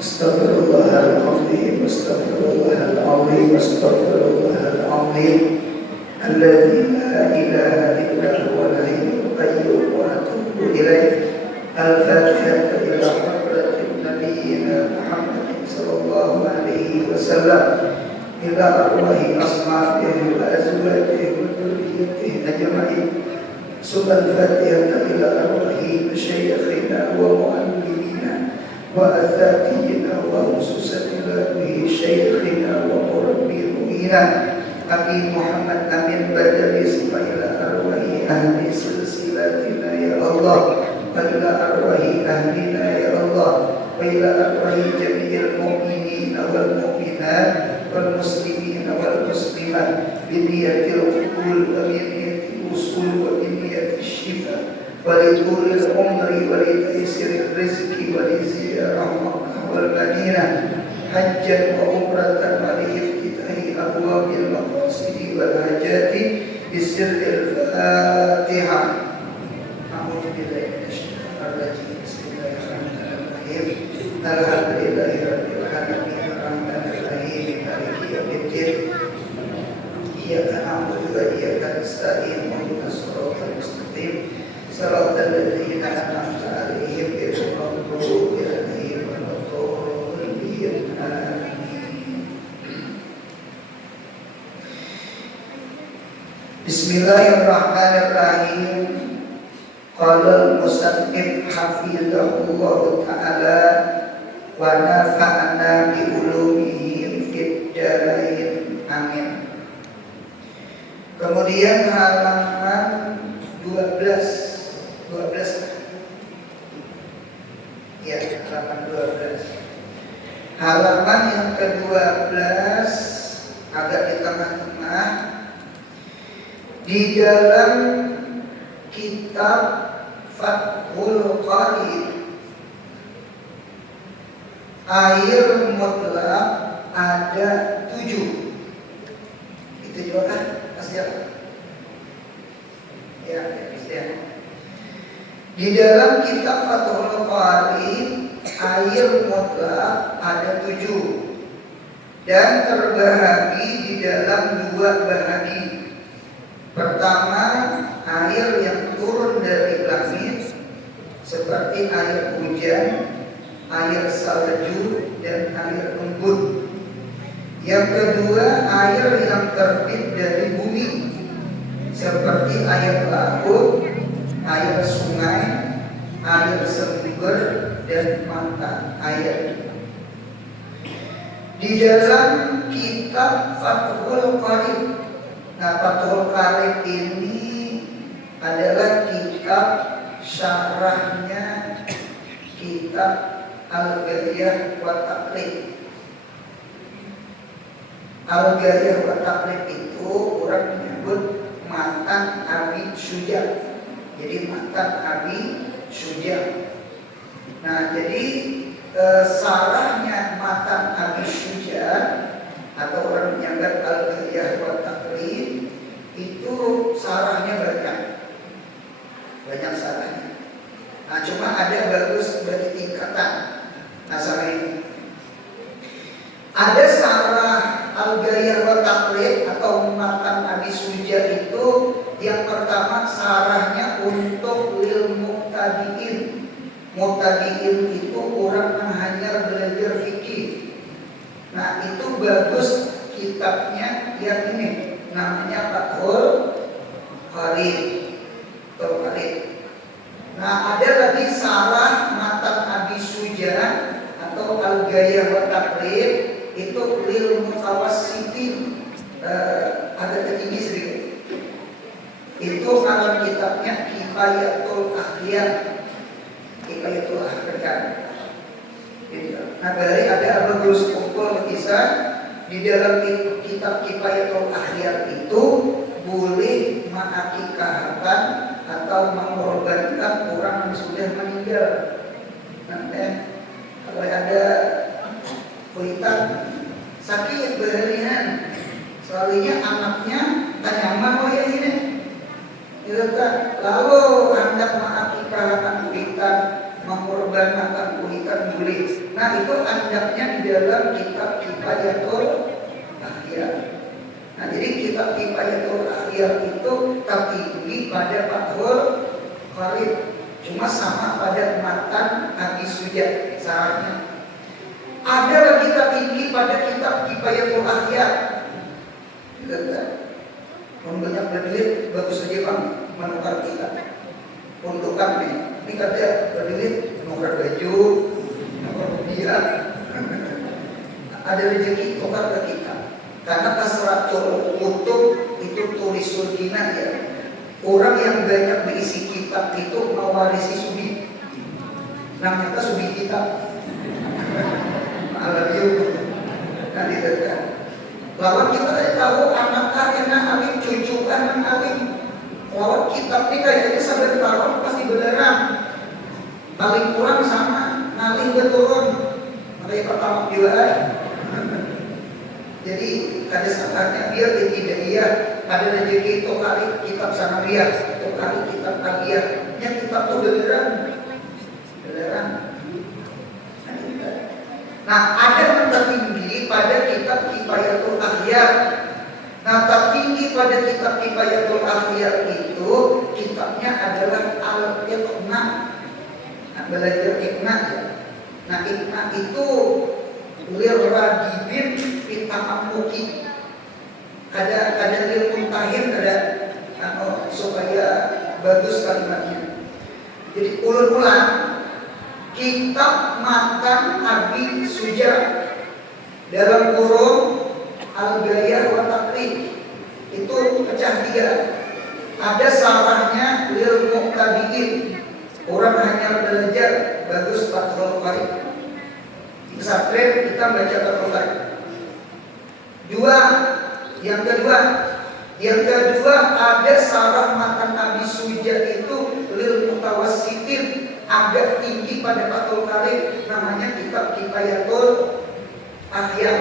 أستغفر الله العظيم أستغفر الله العظيم أستغفر الله العظيم الذي لا إله إلا هو الحي القيوم وأتوب إليه. الفاتحة إلى حضرة نبينا محمد صلى الله عليه وسلم إلى أرواح أصحابه وأزواجه وذريته أجمعين. ثم الفاتحة إلى أرواح مشايخنا ومعلمينا وأساتذتنا وخصوصا إلى شيخنا ومربينا أبي محمد أمين بدري إلى أرواح أهل سلسلتنا يا الله وإلى أرواح أهلنا يا الله وإلى أرواح جميع المؤمنين والمؤمنات والمسلمين والمسلمات بنية القبول وبنية الوصول وبنية الشفاء ولطول العمر ولتيسير الرزق ولزيارة مكة والمدينة حجا وعمرة ولإفتتاح أبواب المقاصد والحاجات بسر الفاتحة. أعوذ بالله من الشيطان الرجيم. بسم الله الرحمن الرحيم. الحمد لله رب العالمين الرحمن الرحيم مالك يوم الدين. إياك نعبد وإياك نستعين اهدنا الصراط المستقيم صراط الذين أنعمت عليهم غير المغضوب عليهم ولا الضالين آمين. Bismillahirrahmanirrahim. Qala al-musannif hafizahullahu ta'ala wa nafa'ana bi ulumihi fid dharain amin. Kemudian halaman 12 ya, halaman 12. Halaman yang ke-12 agak di tengah-tengah di dalam kitab Fathul Qarib air mutlak ada 7. Itu juga kan ya. Di dalam kitab Fathul Qarib air mutlak ada 7 dan terbahagi di dalam 2 bahagi. Pertama, air yang turun dari langit seperti air hujan, air salju dan air embun. Yang kedua, air yang terbit dari bumi seperti air laut, air sungai, air sumber dan mata air. Di dalam kitab Fathul Qarib, nah Fathul Qarib ini adalah kitab syarahnya kitab Al-Ghariyah wa Taqrib. Al-Ghariyah wa Taqrib itu orang menyebut matan Abi Syuja. Jadi matan Abi Syuja. Nah, jadi sarahnya matan Abi Syuja atau orang menyebut Al-Ghariyah wa Taqrib itu sarahnya banyak sarahnya. Nah, cuma ada bagus bagi tingkatan. Nah, sarah ini ada sarah Al-Ghariyah wa Taqrib atau matan Abi Syuja itu yang pertama sarahnya untuk lil muqtadiin. Muqtadiin itu orang yang hanya belajar fikih. Nah, itu bagus kitabnya yang ini namanya Fathul Qarib. Nah, ada lagi sarah matan Abi Syuja atau Al-Ghariyah wa Taqrib itu lil mutawassitin, agak tinggi sedikit. Itu kalau kitabnya Kifayatul Akhyar. Nah, bari ada Abdul Kumpul kisah di dalam kitab Kifayatul Akhyar itu boleh mengakikahkan atau mengorbankan orang yang sudah meninggal. Nah, kalau ada kuitan sakit berharian, selalunya anaknya tanya ya ini. Lalu hendak mengakikahkan kuitan, mengorbankan kuitan boleh. Nah itu andaknya di dalam kitab Kifayatul Akhyar. Nah jadi kitab Kifayatul Akhyar itu tertinggi pada Fathul Qorib, cuma sama pada matan Abi Sujat syaratnya. Ada lagi tertinggi pada kitab Kifayatul Akhyar. Banyak berduit bagus saja bang menukar kita. Untukkan nih, ini kata berduit menukar baju, menukar rupiah. Ada rezeki tukar ke kita. Karena kasratul kutub itu tulisul dina ya. Orang yang banyak berisi kitab itu mewarisi subi. Namanya subi kitab. Alhamdulillah. Nah didekat. Lawan kita tahu anak anak alim, cucu anak alim. Lawan kitab ini kayaknya sampai tahun pasti beneran. Paling kurang sama, nanti beturun. Makanya pertama juga. Jadi ada saatnya biar tidak iya ada rezeki itu kali kitab sanawiyah, itu kali kitab tarbiyah. Yang kitab itu beneran. Nah, ada yang tertinggi pada kitab Kifayatul Akhyar. Nah, tertinggi pada kitab Kifayatul Akhyar itu kitabnya adalah Al-Iqna. Nah, belajar Iqna ya. Nah, Iqna itu lirragibin fita'amuki. Ada lilmuntahin, ada supaya bagus kalimatnya. Jadi ulun-ulang kitab matan Abi Suja dalam kurung Al-Gayah wa Taqrib itu pecah tiga. Ada salahnya lil muqtadiin, orang hanya belajar bagus Fathul Qorib. Di pesantren kita baca Fathul Qorib. Yang kedua ada salah matan Abi Suja itu lil mutawassitin, agak tinggi pada Fathul Qorib, namanya kitab Kifayatul Akhyar.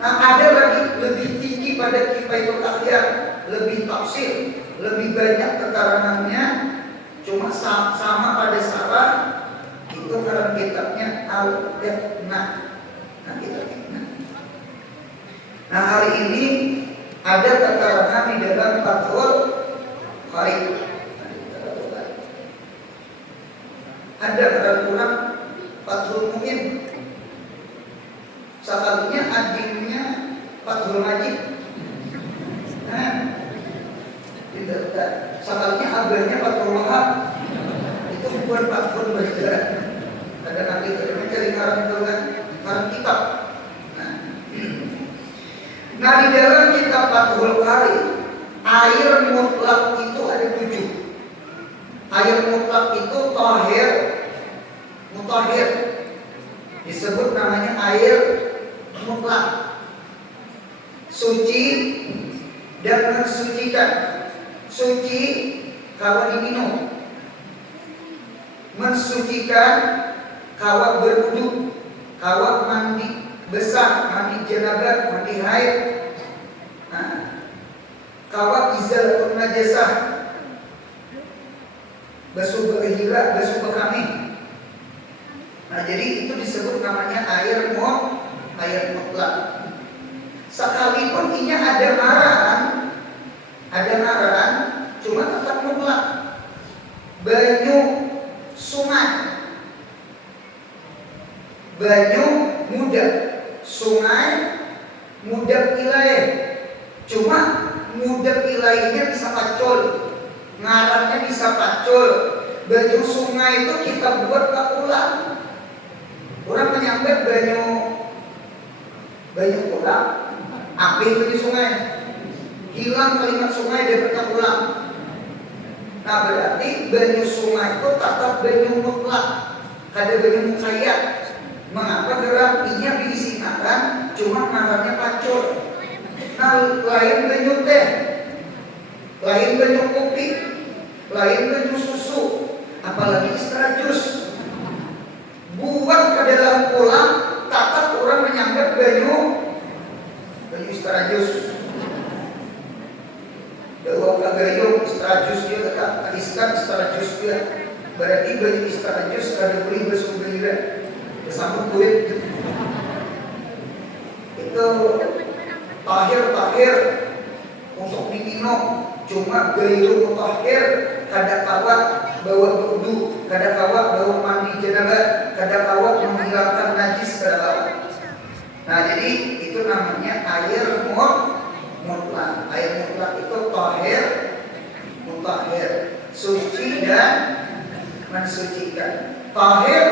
Nah ada lagi lebih tinggi pada Kifayatul Akhyar, lebih tafsir, lebih banyak keterangannya, cuma sama pada salah itu dalam kitabnya Al-Iqna. Nah kitab Iqna. Nah hari ini ada keterangan di dalam Fathul Qorib. Ada kurang Fathul Mu'in. Satunya adiknya Fathul Majid. Nah, satunya abahnya Fathul Wahab. Itu bukan Fathul Majid. Ada nanti cari karang kitab. Nah di dalam kitab Fathul Qorib air mutlak itu ada 7. Air mutlak itu tahir, mutahhir, disebut namanya air mutlak, suci dan mensucikan. Suci kalau diminum, mensucikan kalau berwudu, kalau mandi besar, mandi janabah, mandi haid, kalau izalatul najasah, basuh berhila, basuh berkami. Nah jadi itu disebut namanya air mutlak. Sekalipun ini ada arahan, cuma tetap mutlak. Banyu sungai, banyu mudab, sungai mudab ilaih. Cuma mudab ilaihnya bisa pacul, ngarannya bisa pacul. Banyu sungai itu kita buat ulang. Orang menyambat banyu ulang, ambil banyu sungai, hilang kalimat sungai dari ulang. Nah berarti banyu sungai itu tetap banyu mutlak, ada banyu mukayyad. Mengapa geraknya diisi makan, cuma ngarannya pacul. Nah lain banyu teh, lain banyu kopi, lain banyu susu, apalagi extra jus. Buat ke dalam kolam, tatap orang menyambat banyu extra jus. Bahwa kagayung extra jus dia tetap iskan extra jus dia. Berarti banyu extra jus kada boleh bersumber. bersambung kulit. Itu tahir untuk diminum, cuma gairu mutahhir kada kawat bawa wudu, kada kawat bawa mandi janabah, kada kawat menghilangkan najis, kada kawat. Nah, jadi itu namanya air mutlak. Air mutlak itu tahir, mutahhir, suci dan mensucikan. Tahir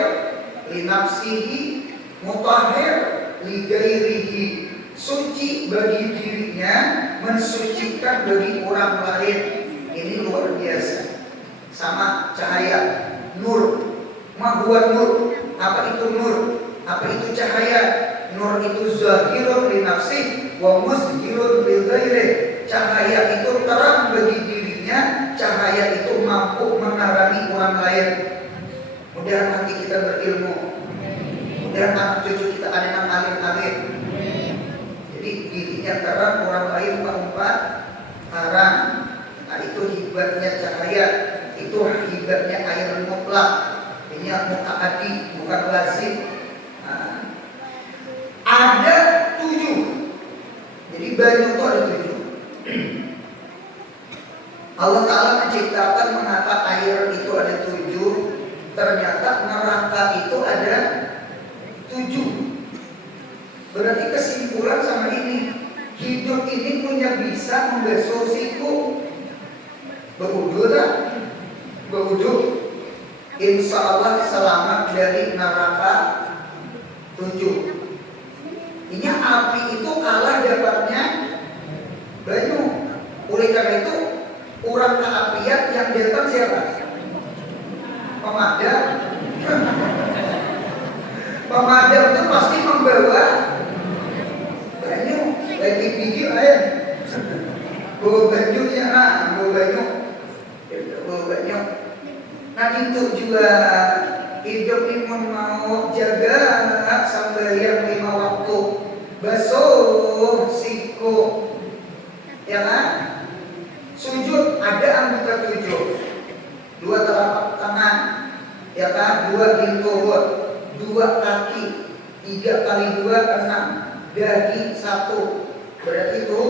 li nafsihi, mutahhir li ghairihi. Suci bagi dirinya, mensucikan bagi orang lain. Ini luar biasa. Sama cahaya, nur. Ma huwa nur? Apa itu nur? Apa itu cahaya? Nur itu zahirun li nafsi wa muzhirun li ghairi. Cahaya itu terang bagi dirinya, cahaya itu mampu menerangi orang lain. Mudah hati kita berilmu. Mudah anak cucu kita ada yang alim-alim. Jadi dirinya terang, orang lain keempat terang. Nah, itu hebatnya cahaya, itu hebatnya air mutlak. Ini mutaaddi, bukan lazim. Nah, ada 7. Jadi banyu itu ada 7. Allah Ta'ala menciptakan mengapa air itu ada 7. Ternyata neraka itu ada 7. Berarti kesimpulan sama ini, hidup ini punya bisa membasuh siku. Berwudu tak? Berwudu, insya Allah selamat dari neraka 7. Ini api itu kalah dapatnya banyu. Oleh karena itu orang keapian yang datang siapa? Pemadam. Pemadam itu pasti membawa banyu. Lagi video air bawa banyunya, bawa banyu. Nah, itu juga hidup ini mau jaga sembahyang 5 waktu, basuh siku, ya kan? Sujud ada anggota 7, 2 telapak tangan, ya kan? 2 hintuhut, 2 kaki, 3 kali 2 6, dahi 1, berarti itu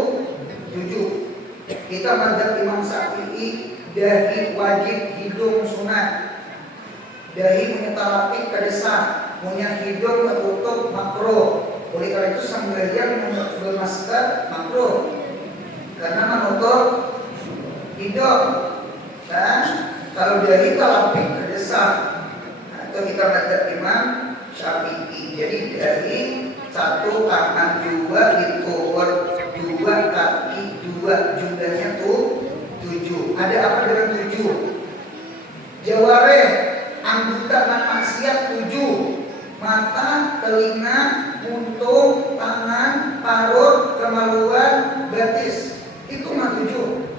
7. Kita madzhab Imam Syafi'i, dahi wajib, hidung sunat. Dahi menyetarapi kedesah, punya hidung tertutup makruh. Oleh karena itu sembahyang bermasker makruh, karena menutup hidung. Dan kalau dahi talapi kedesah, nah, itu kita madzhab Imam Syafi'i. Jadi dahi 1, tangan 2, hintuhut 2, kaki 2, jumlahnya tuh 7. Ada apa dengan 7? Jawareh, anggota maksiat 7. Mata, telinga, untung, tangan, parut, kemaluan, batis. Itu mah 7.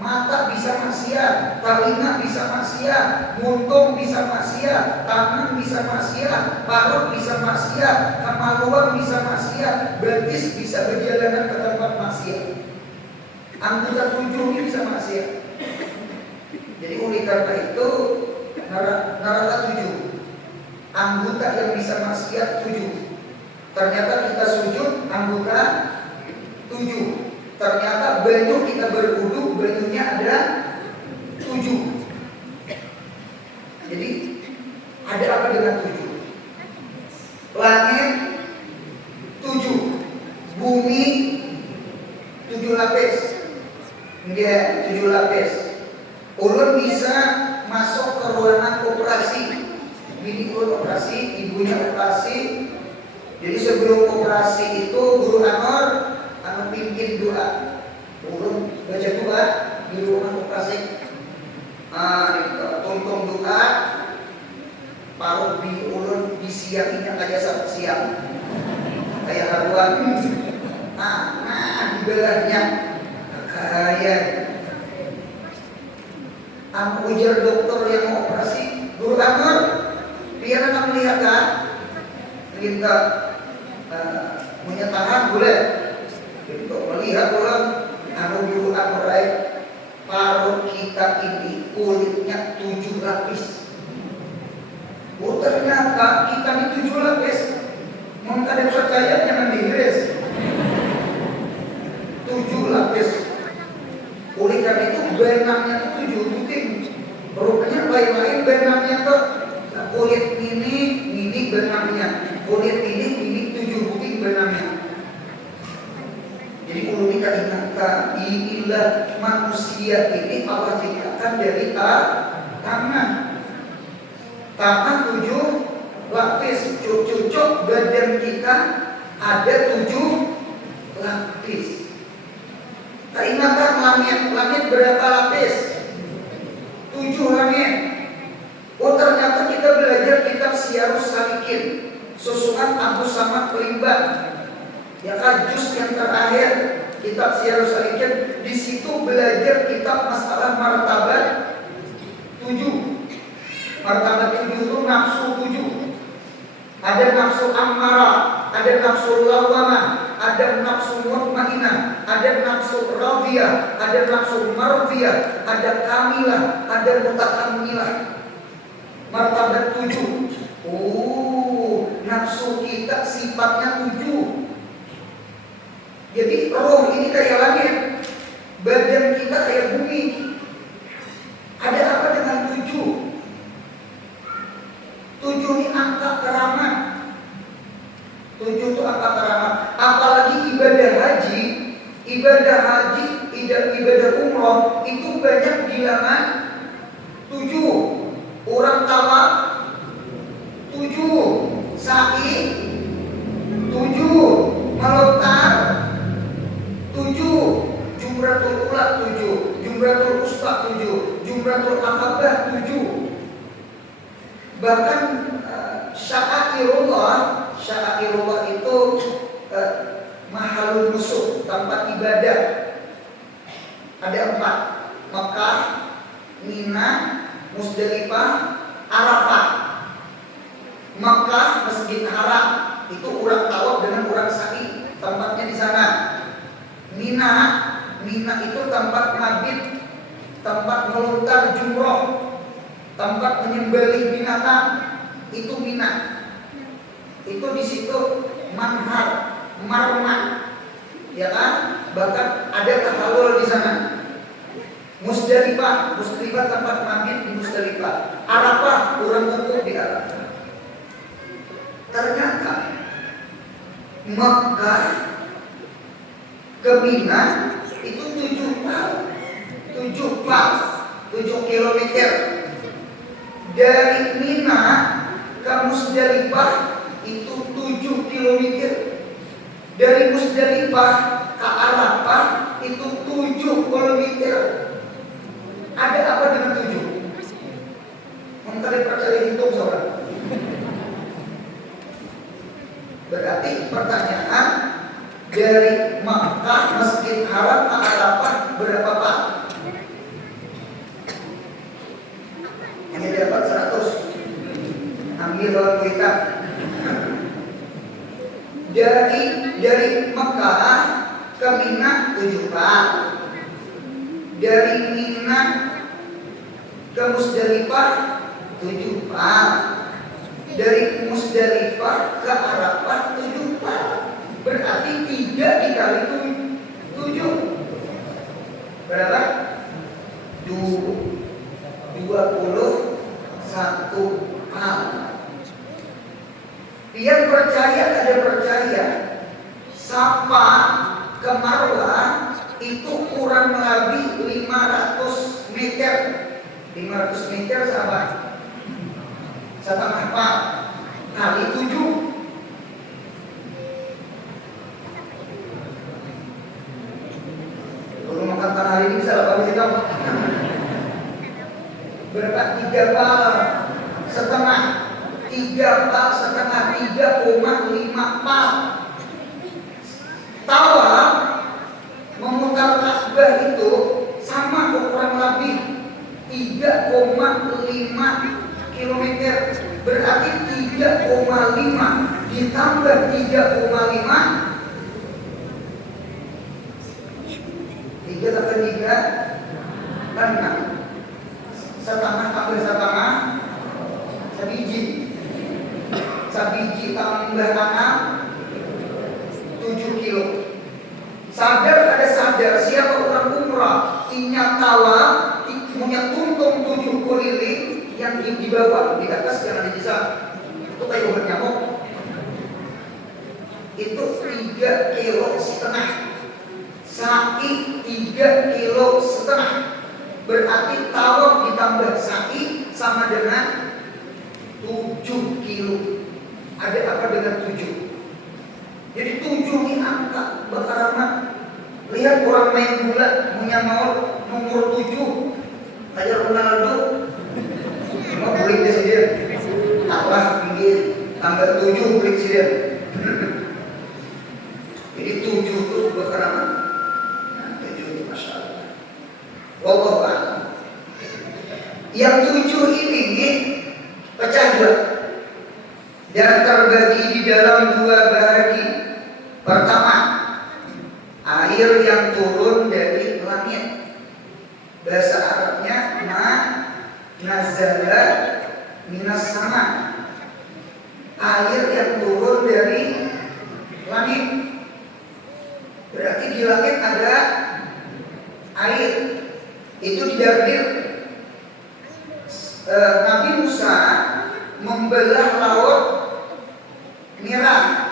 Mata bisa maksiat, telinga bisa maksiat, muntung bisa maksiat, tangan bisa maksiat, parut bisa maksiat, kemaluan bisa maksiat, batis bisa berjalanan ke tempat maksiat. Anggota 7 ini bisa maksiat. Jadi oleh karena itu neraka 7. Anggota yang bisa maksiat 7. Ternyata kita sujud anggota 7. Ternyata banyu kita berwudu, banyunya ada 7. Jadi ada apa dengan 7? Langit 7, bumi 7 lapis. Enggak, 7 lapis. Ulun bisa masuk ke ruangan operasi. Bini ulun operasi, ibunya operasi. Jadi sebelum operasi itu guru Anwar pimpin doa. Ulun baca doa di ruangan operasi. Tonton doa. Parut bini ulun disianginya kayak sampai siang. Kayak haruan. Di belahnya kayak ujar dokter yang mau operasi, guru Anwar, biar anak melihat kan, kita menyatakan boleh, untuk melihat orang guru Anwar, parut kita ini kulitnya 7 lapis. Oh ternyata kita ini 7 lapis. Mau ada percaya jangan dihiris. 7 lapis. Oleh karena itu benangnya itu 7 butir. Rupanya lain-lain benangnya tuh kulit ini benangnya, kulit ini 7 butir benangnya. Jadi perlu kita ingatkan, inilah manusia ini Allah ciptakan dari tangan. Tangan 7 lapis, cucuk badan kita ada 7 lapis. Tak ingatkan langit berapa lapis? 7 langit. Oh ternyata kita belajar kitab Syiarus Salikin, susunan Abu Samad Pelimban. Ya kan juz yang terakhir kitab Syiarus Salikin, di situ belajar kitab masalah martabat 7. Martabat 7 itu nafsu 7. Ada nafsu ammara, ada nafsu lawamah, ada nafsu mutmainah, ada nafsu radiyah, ada nafsu mardiyah, ada kamilah, ada mutakammilah. Martabat 7. Oh, nafsu kita sifatnya 7. Jadi roh ini kayak langit, badan kita kayak bumi. Ada apa dengan 7? 7 ini angka keramat. 7 itu angka keramat. Apalagi ibadah haji, ibadah umroh itu banyak bilangan 7. Orang tawaf 7, sa'i 7, melontar 7, jumratul ula 7, jumratul usta 7, jumratul aqabah 7. Bahkan sya'airullah itu mahalul nusuk, tempat ibadah. Ada 4: Mekah, Mina, Musdalifah, Arafah. Mekah Masjid Haram, itu orang tawaf dengan orang sa'i, tempatnya di sana. Mina itu tempat mabit, tempat melontar jumroh, tempat menyembelih binatang, itu Mina. Itu di situ manhar, marman, ya kan? Bahkan ada tahalul di sana. Musdalifah tempat mabit di Musdalifah. Arafah orang wukuf di Arafah. Ternyata Mekah ke Mina itu 7 kilometer. Dari Mina ke Musdalifah itu 7 kilometer. Dari Musdalifah ke Arafah itu 7 kilometer. Ada apa dengan 7? Mungkin percaya hitung saudara. Berarti pertanyaan, dari Makkah Masjid Haram ke Arafah berapa pak? Hanya dapat 100. Ambil dalam kita. Dari Makkah ke Mina 7 pak. Dari Mina ke Musdalifah 7 pak. Dari Musdalifah ke Arafah 7 pak. Berarti 3 dikali 7 berapa? 21 pak. Yang percaya ada percaya, Safa ke Marwah itu kurang lebih 500 meter. 500 meter sahabat, setengah pak kali 7. Kalau makan tanah hari ini bisa apa kita? Berapa? 3 pak setengah. 3 pak setengah, 3,5 pak. Tawaf memutar Ka'bah itu sama kurang lebih 3,5 kilometer. Berarti 3,5 ditambah 3,5, 3 tambah 3 kan 6. Setengah tambah setengah sebiji. sabiji tambah 6 7 kilo. Sadar ada sadar siapa orang umrah inya tawa punya tuntung 7 keliling yang di bawah di atas jangan bisa itu kayak obat nyamuk itu 3,5 kilo. Sa'i 3,5 kilo. Berarti tawaf ditambah sa'i sama dengan 7 kilo. Ada apa dengan 7? Jadi 7 ini angka Bakarama. Lihat orang main bola punya nomor 7 kayak Ronaldo. Mau beli dia sendiri. Allah pinggir tambah 7 beli sendiri. Jadi 7 itu Bakarama. Nah, 7 itu Masya Allah. Wallahu a'lam. Yang 7 ini pecah dua dan terbagi di dalam 2 bagian. Pertama, air yang turun dari langit. Bahasa Arabnya nazala minas sama. Air yang turun dari langit. Berarti di langit ada air. Itu didardir. Nabi Musa membelah laut merah.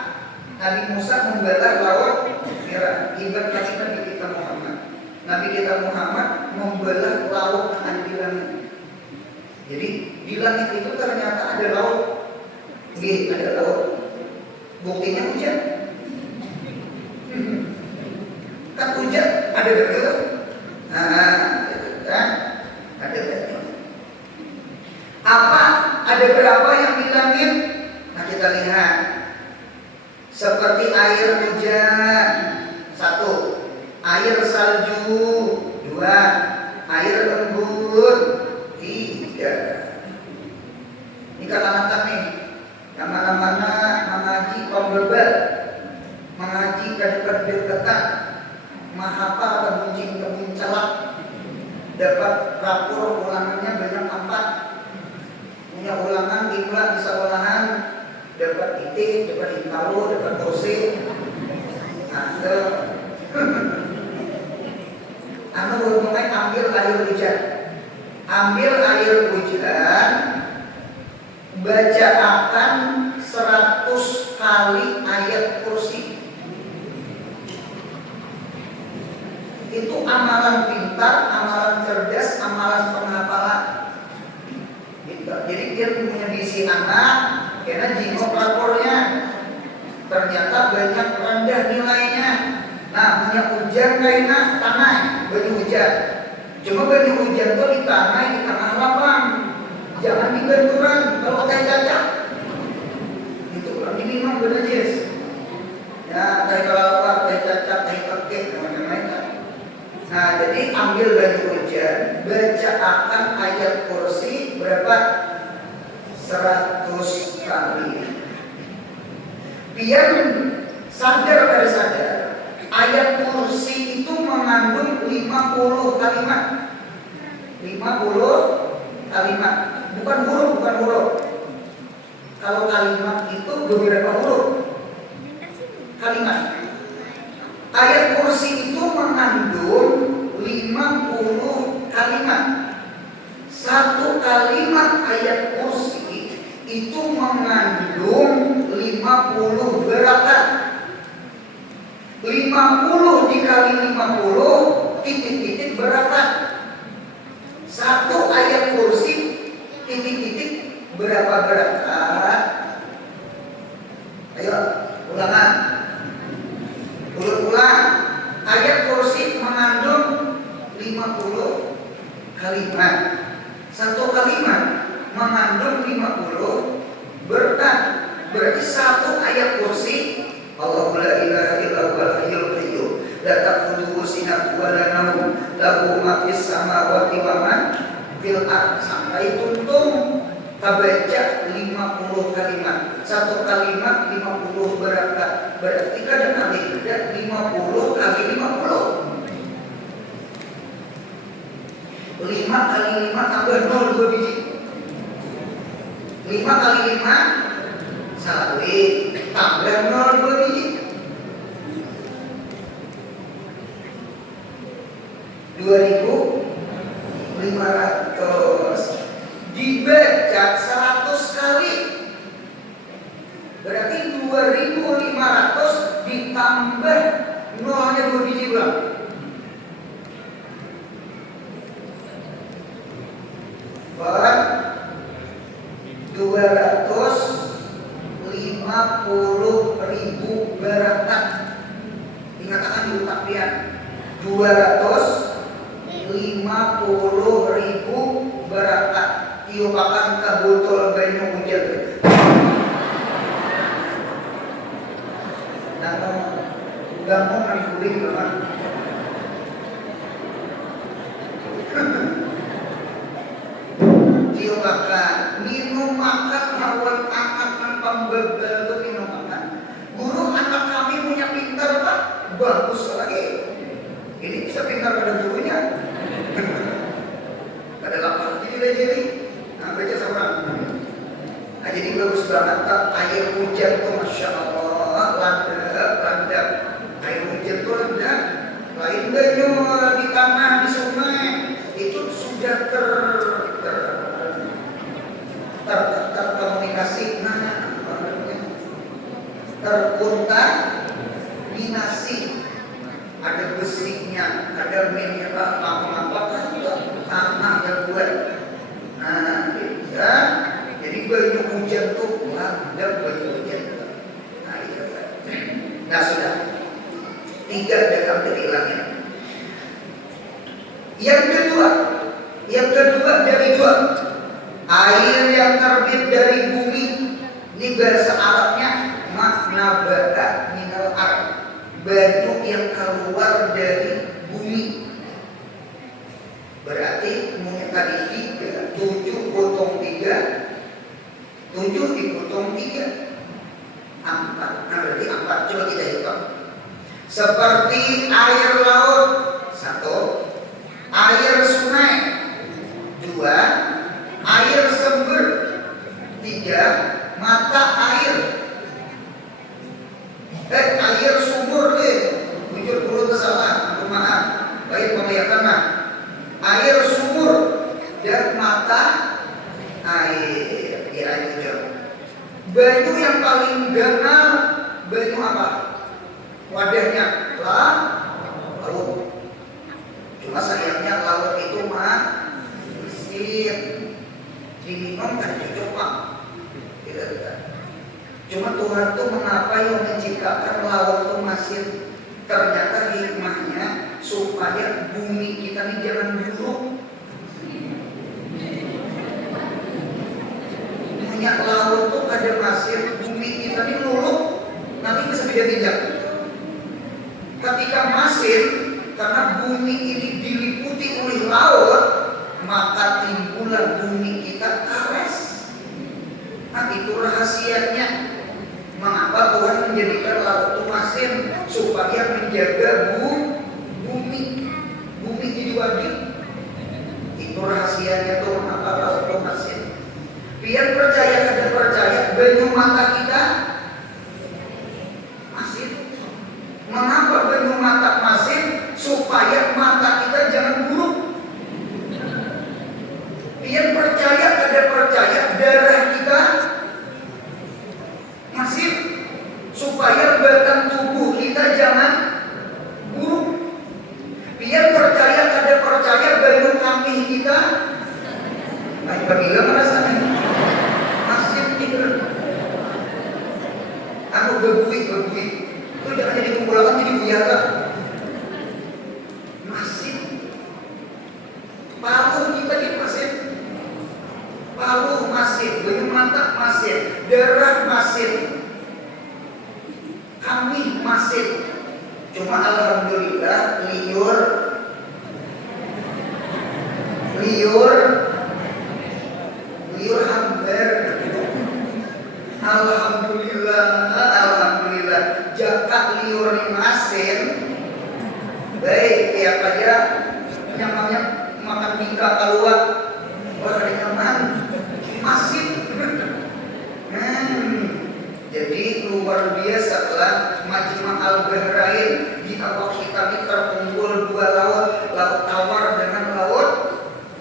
Nabi Musa membelah laut merah. Ingat kasih Nabi kita Muhammad. Nabi kita Muhammad membelah laut yang ada di langit. Jadi di langit itu ternyata ada laut. Ada laut. Buktinya hujan. Kan hujan ada bergerak. Kan ada bergerak. Apa? Ada berapa yang di langit? Nah kita lihat. Seperti air hujan 1, air salju 2, air embun 3. Ini kata-kata nih yang mana-mana mengaji pembebel, mengaji kedekatan, mahapa dan kucing kemuncalan, dapat rapor ulangannya banyak 4, punya ulangan imla bisa ulangan, dapat titik, dapat intalo, dapat kursi. Anda mulai ambil air hujan. Ambil air hujan, bacakan 100 kali ayat kursi. Itu amalan pintar, amalan cerdas, amalan penghafalan. Jadi dia punya misi anak, karena jingkok lapornya ternyata banyak rendah nilainya. Nah, punya hujan kayaknya tanah baju hujan. Cuma baju hujan tuh di tanah di tengah lapang, jangan di benturan. Kalau kayak cacat, itu orang ini memang benar Jess. Ya, kayak kelapa, kayak cacat, kayak kekek, macam-macam. Nah, jadi ambil baju hujan, baca akan ayat kursi berapa? 100 kali. Biar sadar dari sadar, ayat kursi itu mengandung 50 kalimat. 50 kalimat. Bukan huruf. Kalau kalimat itu beberapa huruf. Kalimat. Ayat kursi itu mengandung 50 kalimat. Satu kalimat ayat kursi itu mengandung 50 gerakan. 50 dikali 50 titik-titik gerakan. Satu ayat kursi titik-titik berapa gerakan? Ayo ulangan. Ulang. Ayat kursi mengandung 50 kalimat. Satu kalimat mengandung 50 berkat. Berarti satu ayat kursi Allahu la ilaha illa huwal hayyul qayyum la ta'khudhuhu sinatun wa la nawm lahu ma fis samawati wa ma fil ardh. Sampai tuntung baca 50 kalimat. Satu kalimat 50 berkat. Berarti kadang-kadang ada 50 kali 50. 5 kali 5 tambah 0 2 biji. 5 kali 5 Sawit tambah 0 biji 2.500 dibaca 100 kali berarti 2.500 ditambah nolnya 2 biji berapa? Buat 250.000 beratak. Dikatakan di otak pian 250.000 beratak. Tiopakan ke botol banyu hujan. Nama gampang kan kuring banget. Tiopakan minum makan lawan anak pembebel itu minum makan. Guru anak kami punya pintar Pak, bagus lagi. Ini bisa pintar pada gurunya. Ada lapar jadi. Nah, baca sama. Nah, jadi bagus banget Pak. Air hujan tuh Masya Allah landap. Air hujan tuh landap. Lain banyu di tanah, di sungai itu sudah terkomunikasi, terkontaminasi. Ada besinya, ada mineral, apa-apa tanah yang buat. Nah, ya. Jadi banyu hujan tuh landap banyu hujan. Nah, itu kan. Nah, sudah 3 dalam kehilangan. Yang kedua dari 2 air yang terbit dari bumi. Ini bahasa Arabnya nabata minal ard, banyu yang keluar dari bumi. Berarti punya tadi 3, 7 potong 3, 7 dipotong 3, 4. Nah, berarti 4. Coba kita hitung. Seperti air laut 1, air sungai 2, air sumber 3, mata air. Air sumur jujur perlu salah, maaf. Baik penglihatan mah. Air sumur dan mata air. Ya jujur. Banyu yang paling gampang banyu apa? Wadahnya laut. Cuma sayangnya laut itu miskin. Diminum kan cocok Pak. Tidak. Cuma Tuhan tuh mengapa yang menciptakan laut itu masih ternyata hikmahnya supaya bumi kita ini jangan buruk. Minyak laut tuh ada pasir, bumi kita ini luluh, nanti bisa bijak. Ketika masir, karena bumi ini diliputi oleh laut, maka timbullah bumi kita kares. Nah, itu rahasianya. Mengapa Tuhan menjadikan laut itu masir supaya menjaga bumi jadi wajib. Itu rahasianya tuh mengapa laut itu masir. Biar percaya kada percaya, banyu mata kita masir. Mengapa banyu mata masir? Supaya mata kita jangan buruk. Biar percaya kada percaya, darah kita masir supaya batang tubuh kita jangan buruk. Biar percaya kada percaya, banyu kambing kita bagaimana rasanya masir tidur. Aku berbui itu jangan jadi kumpulakan jadi buyaka. Masir paruh kita di masir, paruh masir, banyu mata masir, darah masir, kami masir. Cuma alhamdulillah liur hambar. Alhamdulillah jakat liur masir. Baik tiap aja namanya makan bingka keluar orang nyaman masih Jadi luar biasa lah Majma' Al-Bahrain. Di awal kita terkumpul dua laut, laut tawar dengan laut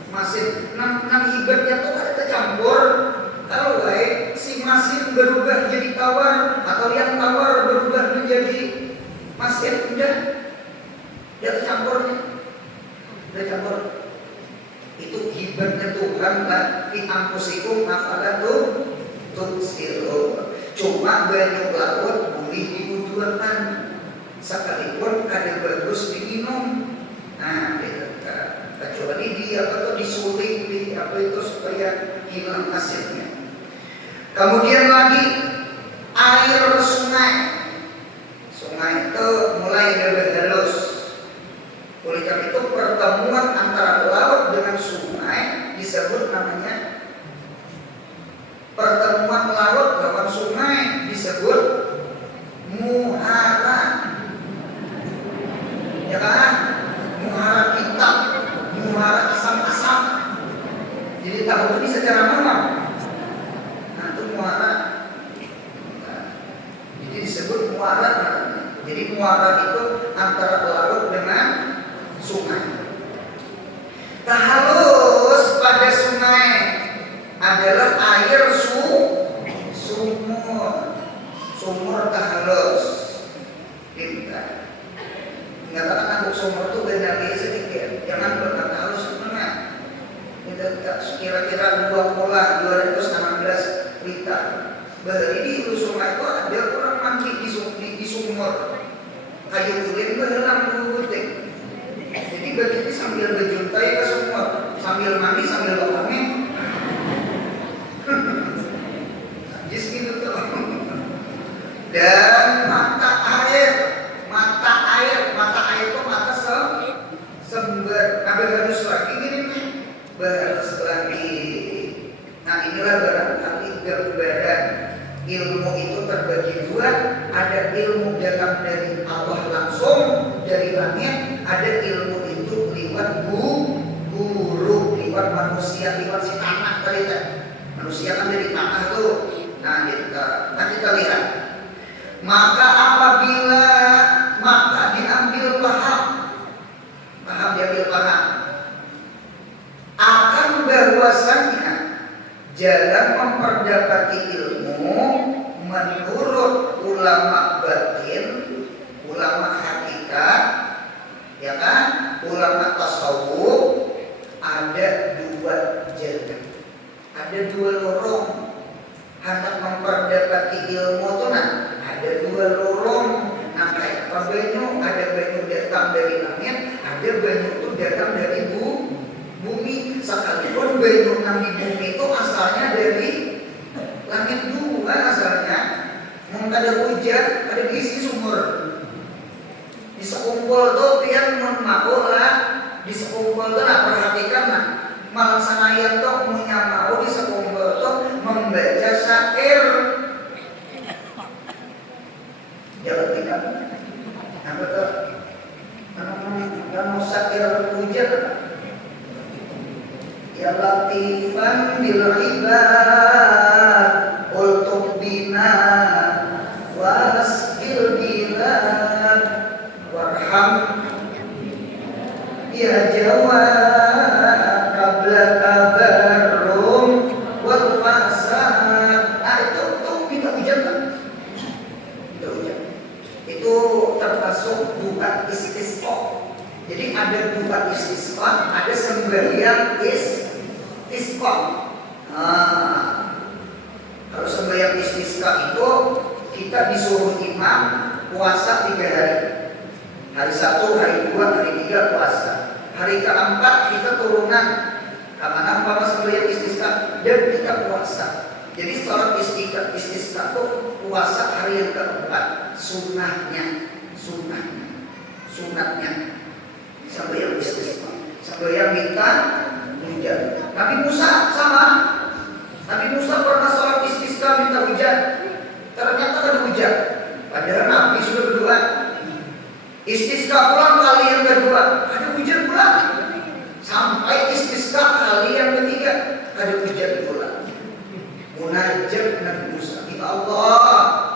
masin. Nang ibaratnya tuh ada tercampur. Kalau si masin berubah jadi tawar atau yang tawar berubah menjadi masin, udah tercampurnya, udah campur. Itu hibatnya Tuhan kan. Fi anfusikum afala tubsirun. Cuma banyak laut boleh dibutuhkan sekalipun ada bagus diminum. Nah, kecuali dia disuling di supaya hilang hasilnya. Kemudian lagi air sungai. Sungai itu mulai dari halus. Oleh karena itu pertemuan antara laut dengan sungai disebut namanya pertemuan laut lawan sungai disebut muhara. Ya kan? Muhara kitab, muhara asam-asam. Jadi tahu ini secara malam. Nah, itu muhara. Jadi disebut muhara. Jadi muhara itu antara laut dengan sungai. Tahalus pada sungai adalah air sumur tahalus. Mengatakan aku sumur itu beda sedikit. Jangan pernah tahalus sebenarnya. Kira-kira 216 liter. Bahari di sungai itu ada orang mandi di sumur. Kayu ulin berhelang dulu butik. Jadi begini sambil berjuntai ke sumur, sambil mandi sambil berkami. Najis gitu tuh. Dan mata air itu mata sumber. Nah, berharus lagi gini nih, berharus lagi. Nah, inilah barangkali gambaran ilmu itu terbagi dua. Ada ilmu datang dari Allah langsung dari langit, ada ilmu itu lewat guru, lewat manusia, lewat si tanah tadi kan. Manusia kan dari tanah tuh. Nah, kita lihat. Maka apabila diambil paham akan bahwasannya jalan memperdapati ilmu menurut ulama batin, ulama hakikat, ya kan, ulama tasawuf ada dua jalan, ada dua lorong. Hendak memperdapati ilmu itu ada dua lorong. Nah, kayak banyu, ada banyu datang dari langit, ada banyu itu datang dari bumi. Sekalipun banyu di bumi itu asalnya dari langit dulu kan asalnya. Mau ada hujan, ada diisi sumur. Di sekumpul tuh pian mau lah, di sekumpul tuh perhatikan Malasanaya tuh punya mau di sekumpul tuh membaca syair. Jangan tidak. Nah, betul. Mau syair hujan. Ya latifan bil ibad ultuk bina wasbil bilad warham ya jawab qabla tabarrum wal fasad. Nah, itu kita hujan kan? Itu hujan. Itu termasuk doa istisqa. Jadi ada doa istisqa, ada sembahyang istisqa. Kalau sembahyang istisqa itu kita disuruh imam puasa 3 hari. Hari 1, hari 2, hari 3 puasa. Hari keempat kita turunan. Karena apa sembahyang istisqa dan kita puasa. Jadi sholat istisqa itu puasa hari yang keempat. Sunatnya sembahyang istisqa. Sembahyang minta hujan. Nabi Musa sama. Nabi Musa pernah sholat istisqa minta hujan. Ternyata ada hujan. Padahal Nabi sudah berdoa. Istisqa pulang kali yang kedua, ada hujan pula. Sampai istisqa kali yang ketiga, ada hujan pula. Munajat Nabi Musa, ya Allah,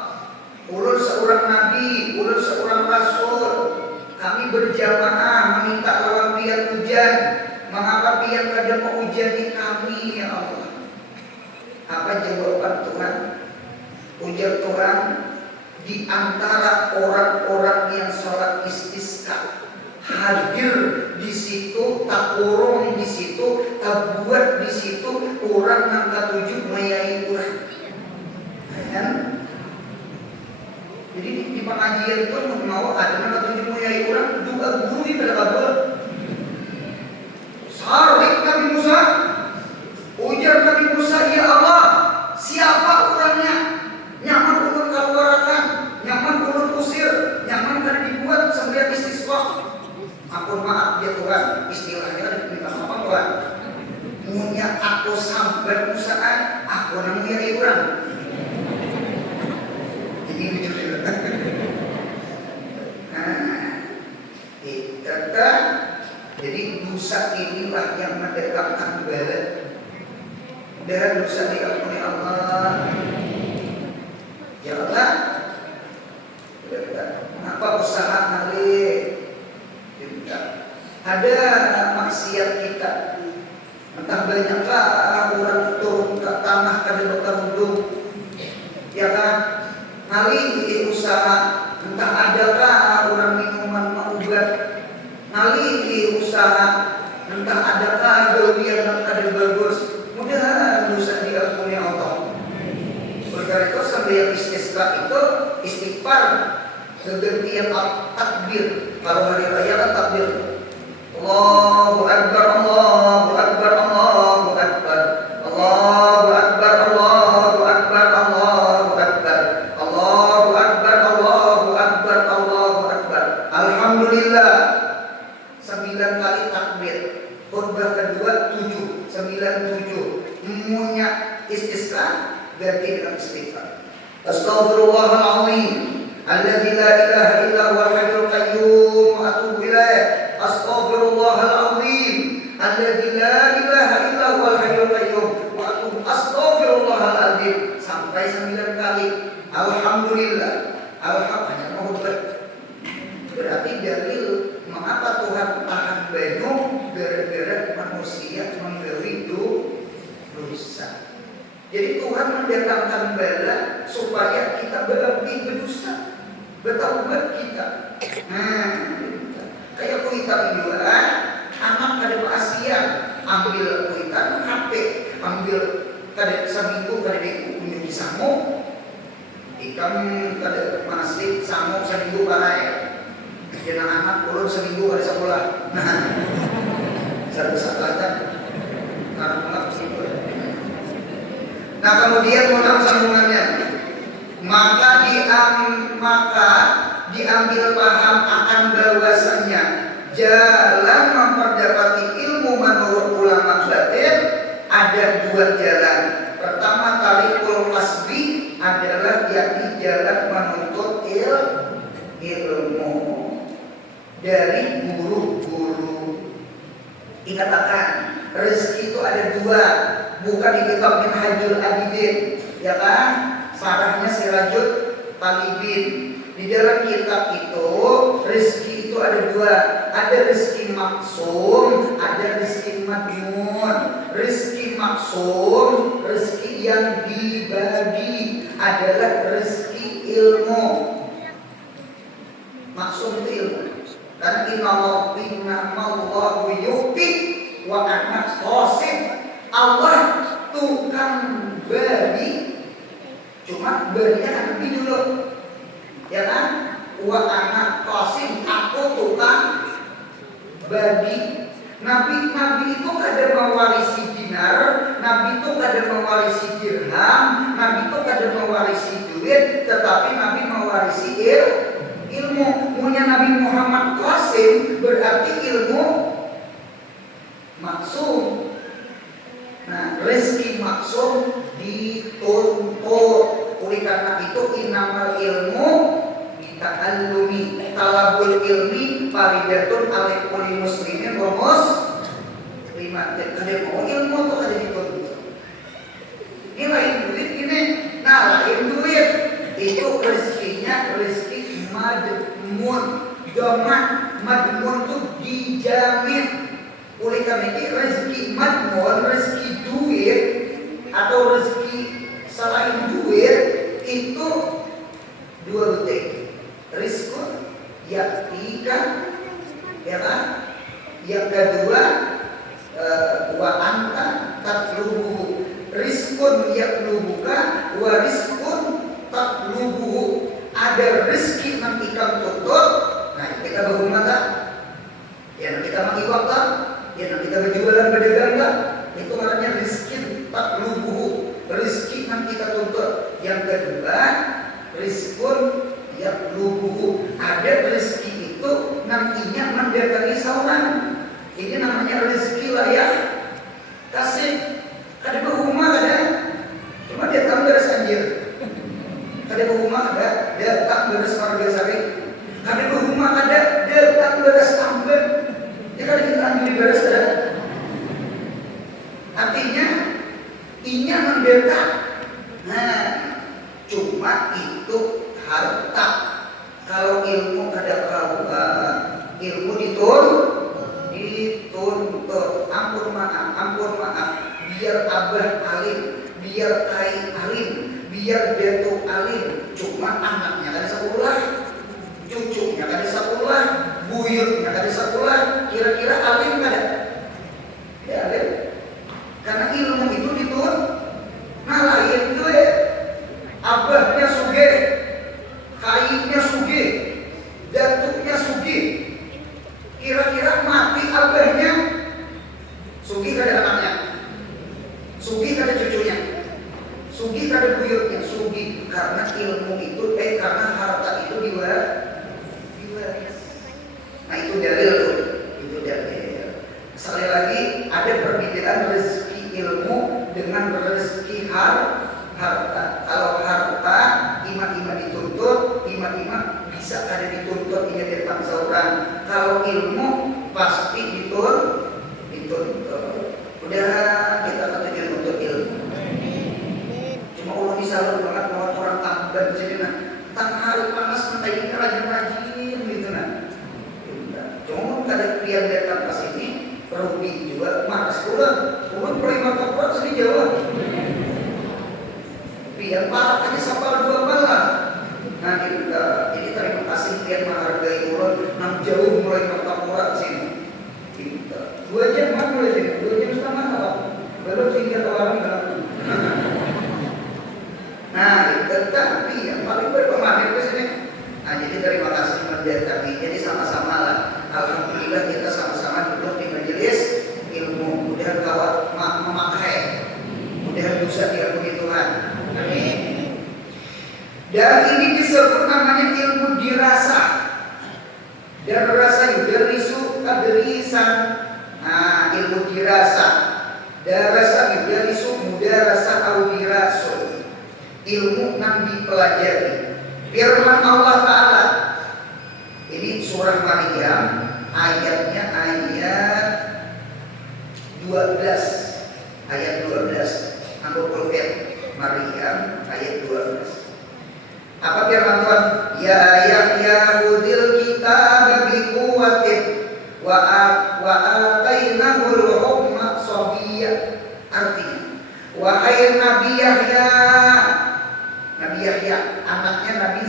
Mengapa kadang mengujian kami ya Allah? Apa jawaban Tuhan? Ujar Tuhan, di antara orang-orang yang sholat istisqa hadir di situ, tak kurung di situ, tak buat di situ orang yang ketujuh mayai urang. Kan? Jadi di pengajian itu mau ada yang ketujuh mayai urang, juga guru di belakang. Sarik Nabi Musa, ujar Nabi Musa, ya Allah, siapa orangnya? Nyaman ulun keluarkan, nyaman ulun usir, nyaman kan dibuat sambil istisqa. Ampun maaf ya Tuhan, istilahnya minta apa Tuhan? Munya aku sampai usaha, aku namanya orang. Jadi lucu. Nah, kita jadi dosa inilah yang mendekatkan badan. Dan dosa diampuni Allah. Ya Allah, kenapa usaha ngalih? Ada maksiat kita, entah banyaklah orang turun ke tanah kada berkerudung, ya kan? Ngalih usaha, entah adakah orang minuman obat, ngalih usaha, entah adakah gawian yang kada bagus, mudah dosa diampuni Allah. Oleh itu sambil istisqa itu istighfar, kegantian takbir. Kalau hari raya kan takbir. Allahu Akbar, Allahu Akbar, Allahu Akbar, Allahu Akbar, Allahu Akbar, Allahu Akbar, Allahu Akbar, Allahu Akbar, Allahu Akbar. Alhamdulillah. 9 kali takbir. Khutbah kedua 7, 97. Semuanya istisqa ganti dengan istighfar. Astaghfirullahaladzim, alladzi la ilaha illa huwal hayyul qayyum wa atubu ilaih. Astaghfirullahaladzim, alladzi la ilaha illa huwal hayyul qayyum wa atubu. Astaghfirullahaladzim sampai 9 kali. Alhamdulillah. Alhamdulillah mohon berarti dalil mengapa Tuhan tahan banyu gara-gara manusia memberi dosa. Jadi Tuhan mendatangkan bala supaya kita berhenti berdosa, bertaubat kita. Nah, kayak kuitan juga, anak kada maksiat, ambil kuitan HP, ambil kada seminggu kada dikunjung di samuk, ikan kada masih samuk seminggu balai. Jangan anak ulun seminggu kada sekolah. Nah, satu saklatan, karena nah kemudian ulang sambungannya, maka diambil paham akan bahwasannya jalan memperdapati ilmu menurut ulama batin ada 2 jalan. Pertama tarikul kasbi adalah yakni jalan menuntut ilmu dari guru-guru. Dikatakan rezeki itu ada 2, bukan di kitab Minhajul Abidin, ya kan? Sarahnya Sirajul Talibin. Di dalam kitab itu rezeki itu ada 2, ada rezeki maksum, ada rezeki madmun. Rezeki maksum, rezeki yang dibagi adalah rezeki ilmu. Maksum itu ilmu. Dan innamallahu yu'ti wa ana qasim. Allah tukang bagi, cuma berinya kan lebih dulu, ya kan? Wa ana qasim, aku tukang bagi. Nabi itu kada mewarisi dinar, Nabi itu kada mewarisi dirham, Nabi itu kada mewarisi duit, tetapi Nabi mewarisi ilmu. Punya Nabi Muhammad Qasim berarti ilmu maksum. Nah, rezeki maksum dituntut. Oleh karena itu innamal ilmu bita'allumi, talabul ilmi faridatun ala kulli muslimin wa muslimat. Ada mau ilmu tuh ada dituntut. Ini lain duit ini, nah lain duit itu rezekinya rezeki madmun. Doman madmun tuh dijamin. Oleh karena niki rezeki matmon, rezeki duit atau rezeki selain duit itu dua detik. Rizqun yaktika, ya kan? Yang kedua wa anta tatlubuhu. Rizqun yaklubuka wa rizqun tatlubuhu. Ada rezeki nanti kamu tuntut. Nah, kita berhubungan tak? Ya, kita mengiwak tak? Ya, kita berjualan berdagang tak? Itu namanya rezeki tatlubuhu. Rezeki nanti kita tuntut. Yang kedua, rizqun yaklubuhu. Ada rezeki itu nantinya mendatangi seorang. Ini namanya rezeki layak kasih. Kada berhubungan ada. Cuma dia tahu beres anjir. Kada berhubungan ada. Dia tak beres marga sari. Kada berhubungan ada. Dia tak beres amben. Dia kada kita ambil beres ada. Artinya inya mendekat. Nah, cuma itu harta. Kalau ilmu ada ilmu dituntut. Ampun maaf. Biar abah alim, biar kai alim, biar datuk alim. Cuma anaknya kan sekolah, cucunya kan sekolah, buyutnya kan sekolah. Kira-kira alim kada? Ya alim. Karena ilmu itu dituntut. Nah lain tuh ya. Abahnya sugih, kainya sugih, datuknya sugih. Kira-kira mati abahnya, sugih kada anaknya, sugih kada cucunya, sugih kada buyutnya, sugih karena ilmu itu, karena harta itu diwaris. Nah itu dalil tuh, itu dalil. Sekali lagi ada perbedaan rezeki ilmu dengan rezeki harta. Kalau harta iman dituntut, iman bisa ada dituntut ia datang seorang. Kalau ilmu pasti dituntut. Udah kita ketujuan untuk ilmu. Cuma Allah bisa banget bahwa orang tamban jadi nah, tang hari panas mentah ini rajin gitu nah. Cuma kada pian datang ke sini rugi juga malas pulang. Pulang perlima kuat sedih jauh. Pian parah aja sapal 2 malam. Nah, jadi terima kasih pian menghargai ulun nang jauh mulai pertempuran sini. 2 jam kan mulai sini, 2 jam setengah apa? Belum sehingga ke warung dalam. Nah, tetapi yang paling berpemahaman ke sini. Nah, jadi terima kasih mendatangi. Jadi sama-sama lah. Alhamdulillah kita sama-sama duduk di majelis ilmu. Mudah kawat memakai. Mudah bisa diampuni Tuhan. Amin. Dan ini disebut namanya ilmu dirasa. Darasa yudarisu kadrisan. Nah, ilmu dirasa. Darasa yudarisu mudarasa audirasu. Ilmu yang dipelajari. Firman Allah Ta'ala. Ini surah Maryam. Ayatnya ayat 12. Ayat 12. Aku kulket Maryam ayat 12. Apa firman Tuhan? Ya Yahya khudil kitab bi quwwatin wa atainahul hukma sabiyya. Artinya, wahai Nabi Yahya. Nabi Yahya anaknya Nabi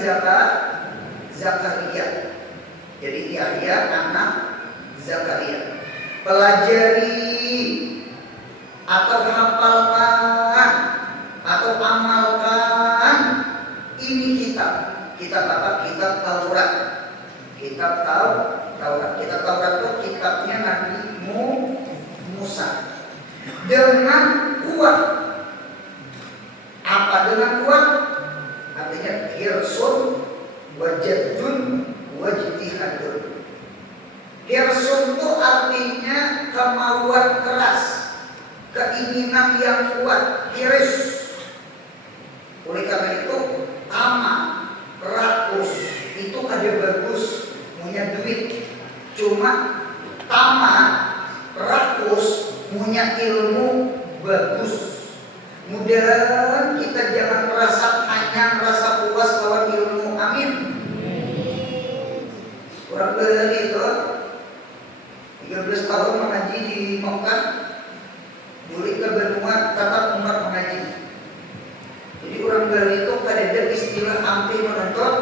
Zakaria. Jadi Yahya anak Zakaria. Pelajari atau hafalkan atau amalkan ini kitab apa? Kitab Taurat. Kitab Taurat. Kitab Taurat itu kitabnya Nabi Musa. Dengan kuat. Apa dengan kuat? Artinya hirsun wajadun wajtihadun. Hirsun itu artinya kemauan keras, keinginan yang kuat, hiris. Oleh karena itu tamak, rakus itu ada bagus, punya duit. Cuma tamak, rakus, punya ilmu bagus. Mudah kita jangan merasa hanya merasa puas lawan ilmu. Amin. Kurang beli itu 13 tahun mengaji di Mekah, boleh ke benua tatap umat mengaji. Jadi orang Bali itu ada istilah anti menuntut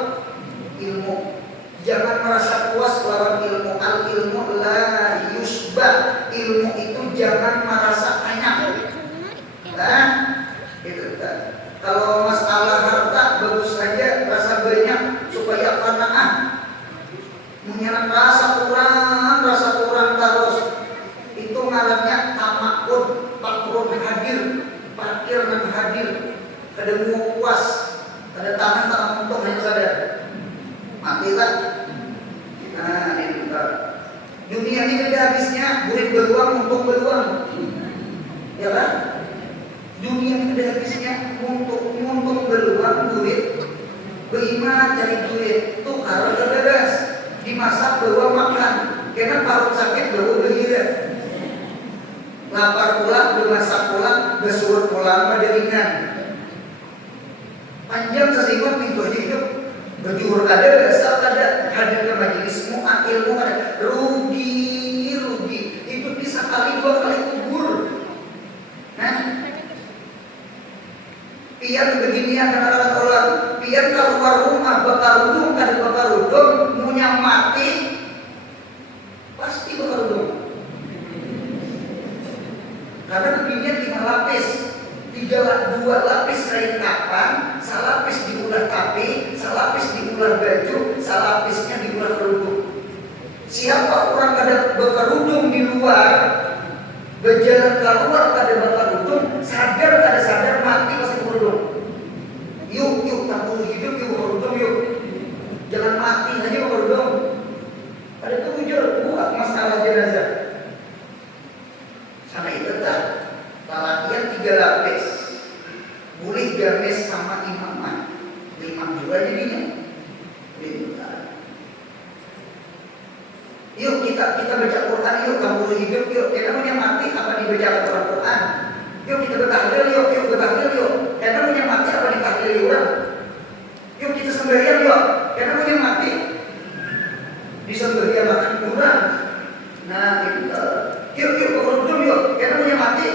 ilmu. Jangan merasa puas lawan ilmu. Al ilmu la yusba. Ilmu itu jangan merasa banyak. Nah, gitu kan. Kalau masalah harta bagus saja rasa banyak supaya qanaah. Menyerang rasa kurang terus. Itu ngarannya tamakun, pakrun hadir, parkir dan hadir. Kada mau puas, kada tangan untung hanya sadar. Mati lah. Nah, itu kan. Dunia ini ada habisnya, burit beruang, untung beruang. Ya kan? Dunia ini ada habisnya, untung beruang, burit. Beriman cari duit, tukar udah bebas. Dimasak bawa makan, karena parut sakit bawa berhirat. Lapar pulang, dimasak pulang, bersurat pulang, berderingan. Panjang sesingkat pintu hidup. Berjuhur ada, berasal ada, hadir ke majelis mu'at ilmu ada. Rugi. Itu bisa kali 2 kali kubur. Nah, pian beginian kata orang, pian keluar rumah bakar udung, kada bakar udung, munya mati, pasti bakar udung. Karena beginian 5 lapis. 2 lapis kain kapan, salapis diulah tapi, salapis diulah baju, salapisnya diulah kerudung. Siapa orang kada berkerudung di luar, berjalan keluar kada berkerudung, sadar kada sadar mati masih kerudung. Yuk, tak perlu hidup yuk berkerudung yuk. Jangan mati aja berkerudung. Ada itu jujur buat masalah jenazah. Sama itu tak. Lalakian 3 lapis. Boleh gamis sama imamah. Imam juga jadinya. Yuk kita baca Quran yuk, kamu hidup yuk. Kita punya mati apa dibaca Quran? Yuk kita bertahlil yuk bertahlil yuk. Kita punya mati apa ditahlil orang? Yuk kita sembahyang yuk. Kita punya mati disembelih makan kurang. Nah, yuk kerudung yuk. Kita punya mati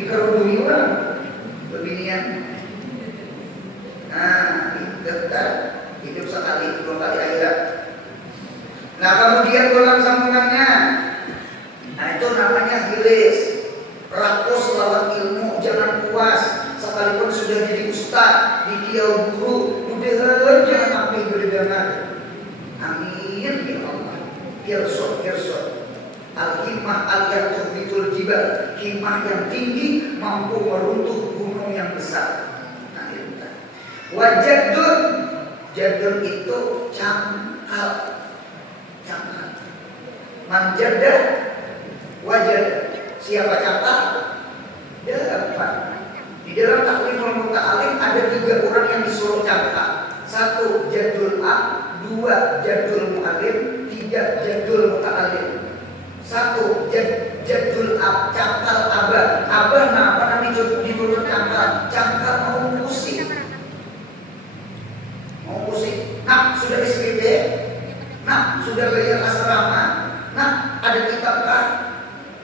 dikerudungi orang. Beginian. Nah, dekat hidup sekali, 2 kali akhirat. Nah, kemudian ulang sambungannya. Nah, itu namanya hilis. Rakus lawan ilmu, jangan puas. Sekalipun sudah jadi ustaz, di kiau guru, udah jangan sampai berdengar. Amin ya Allah. Kirsot. Al-himmah al-yatubitul jibal. Himmah yang tinggi mampu meruntuh gunung yang besar. Nah, itu. Wajadun. Jadun itu cangkal. Manjadah wajad. Siapa cangkal? Dapat. Di dalam taklimul muta'alim ada 3 orang yang disuruh cangkal. 1 jadul ab, 2 jadul mu'alim, 3 jadul muta'alim. 1 jadul ab, cangkal abah. Abah nah apa namanya ditutur cangkal? Cangkal mau pusing. Nah, sudah SPP. Nah, sudah bayar asrama. Nah, ada kitab kan?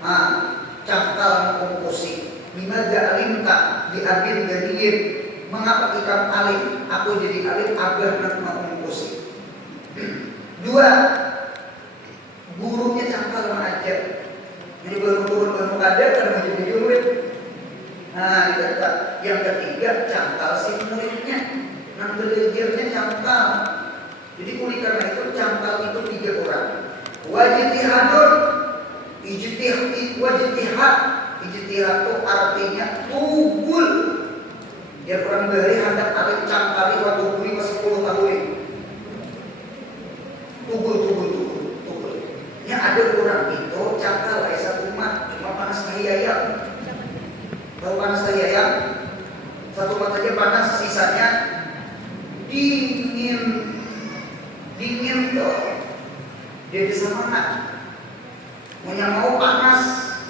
Nah, cangkal mau pusing. Bima alimta di abin gadiyin. Mengapa kitab alim? Aku jadi alim abah nak mau pusing. 2, gurunya cangkal mengajar. Jadi baru ada karena jadi murid. Nah, yang ketiga cangkal si muridnya. Yang belajarnya cangkal. Jadi oleh karena itu cangkal itu 3 orang. Wajtihadun, ijtihad itu artinya tugul. Dia orang beri hendak alim cangkali waktu buri masih 10 tahun. Tugul. Ini ada orang itu cangkal satu umat cuma panas tahi ayam. Tahu panas tahi ayam? Satu umat saja panas, sisanya dingin itu jadi semangat. Mau panas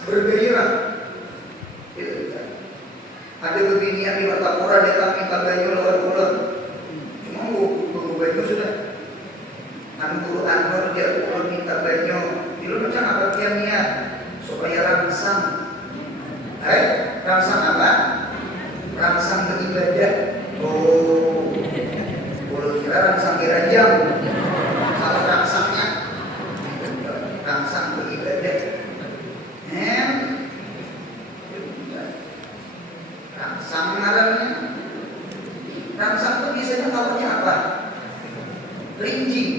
bergairah. Gitu. Ada beginian di Martapura datang minta banyu lawan pulang. Cuma mau banyu sudah. Guru Anwar dia minta banyu. Itu macam apa kiamnya? rangsang. Rangsang apa? Rangsang beribadah. Oh, boleh kira rangsang keranjang. Salah rangsangnya. Rangsang beribadah. Rangsang ngarannya. Rangsang itu biasanya kawannya apa? Rinjing.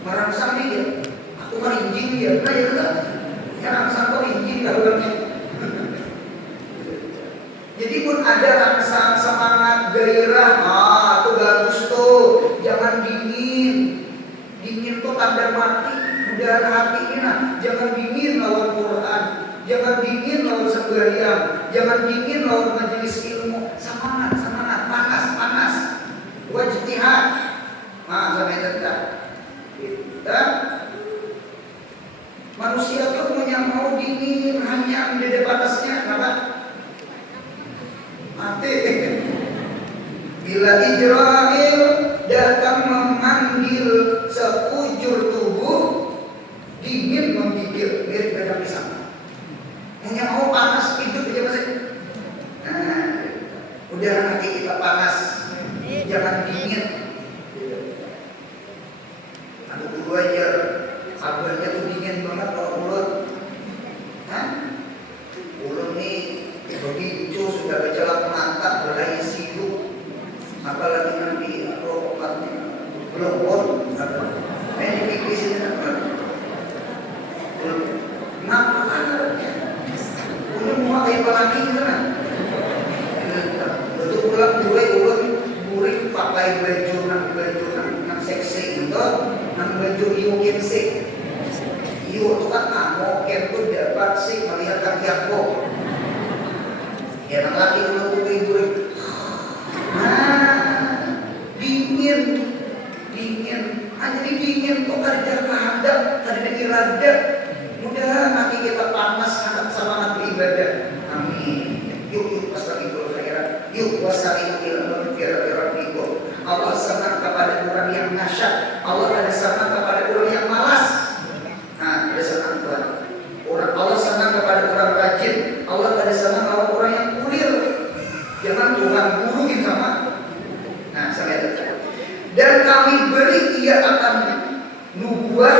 Merangsang dia. Aku merinjing dia. Nah ya enggak. Ya rangsang kok rinjing kawannya. Jadi pun ada rangsang, semangat, gairah. Itu bagus tuh. Jangan dingin. Dingin tuh tanda mati. Udara hati ini nah. Jangan dingin lawan Quran. Jangan dingin lawan sembahyang. Jangan dingin lawan majelis ilmu. Semangat, panas. Wajtihad. Sampai tetap. Kita manusia tuh punya mau dingin hanya ada batasnya. Kenapa? Mati. Bila Israel datang memanggil sekujur tubuh, dingin menggigil, mirip dengan pisang. Hanya mau panas hidup aja masih. Udah nanti kita panas, jangan dingin. Aku dulu aja, abahnya tuh dingin banget kalau mulut. Mulut nih, begitu sudah berjalan mantap, berlai sibuk. Apalagi nanti rokokannya belum ini pikirin apa? Kenapa anaknya? Udah mau kayak lagi kan? Betul pulang ulang murid pakai baju nang seksi itu, nang baju yokin sih. Yo itu kan namo, ken tuh dapat sih melihat kaki aku. Ya nang laki ulang murid. Dingin. Jadi dingin kok ada kehendak, ada irada. Mudah nanti kita panas sangat semangat beribadah. Amin. Yuk pas lagi berakhirat. Yuk wasailu ila rabbikum. Allah senang kepada orang yang nasyad. Allah ada senang kepada orang yang malas. Ada senang Tuhan. Allah senang kepada orang rajin. Allah ada senang kepada orang yang kulir. Jangan Tuhan guruin sama. Sampai dekat. Dan kami beri ia akan nubuah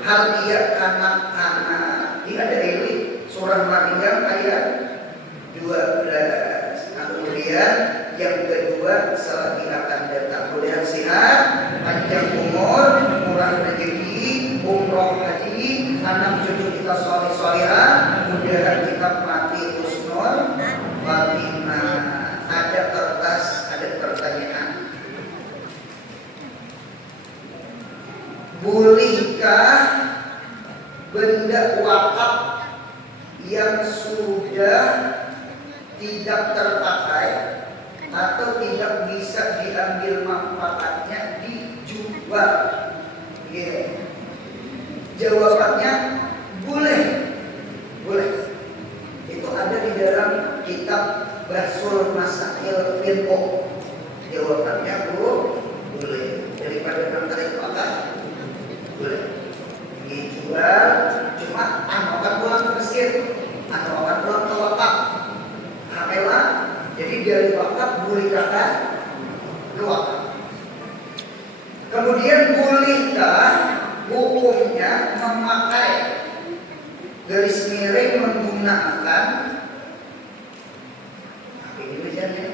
hal ia anak-anak. Ini ada ini surah Maryam ayat 12. Kemudian yang kedua selagi akan datang mudah sehat, panjang umur, murah rezeki, umroh haji, anak cucu kita soleh-solehah, mudah kita mati husnul khotimah. Ada kertas, ada pertanyaan. Bolehkah benda wakaf yang sudah tidak terpakai atau tidak bisa diambil manfaatnya dijual? Jawabannya boleh. Itu ada di dalam kitab Basul Masail Fiqh. Jawabannya boleh. Daripada nanti pakai boleh dijual, cuma akan pulang ke mesjid atau akan pulang ke wakaf. Hamelah, jadi dari wakaf boleh kata ke wakaf. Kemudian bolehkah hukumnya memakai garis miring menggunakan ini biasanya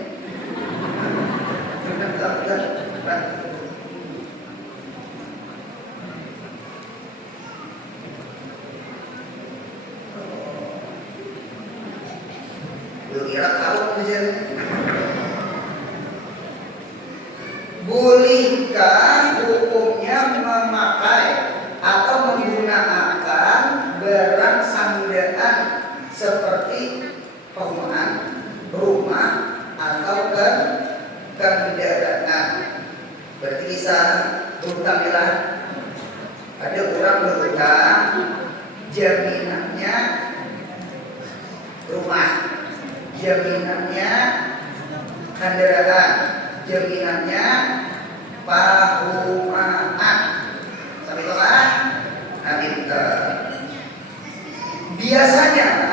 kira tahu misalnya. Bolehkah hukumnya memakai atau menggunakan barang sandaan seperti perumahan, rumah atau kendaraan? Berarti bisa berhutang ya. Ada orang berhutang, jaminannya rumah, jaminannya kendaraan, jaminannya perumahan. Sampai itu kan? Nanti biasanya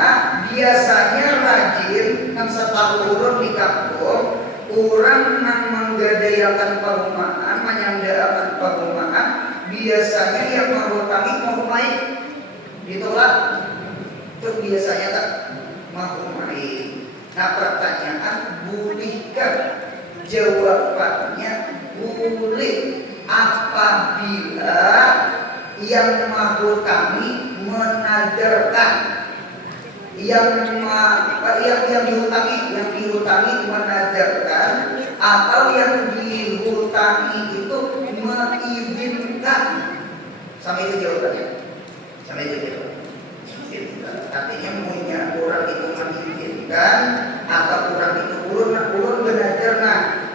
rajin nang setahun di kampung orang nang menggadaiakan perumahan, menyandarkan perumahan, biasanya yang menghutangi mau main ditolak. Itu biasanya tak mau main. Nah pertanyaan, bolehkah? Jawabannya boleh apabila yang menghutangi menadarkan, yang dihutangi menadarkan, atau yang dihutangi itu mengizinkan. Sampai itu jawabannya. Artinya punya orang itu mengizinkan atau orang itu ulun belajar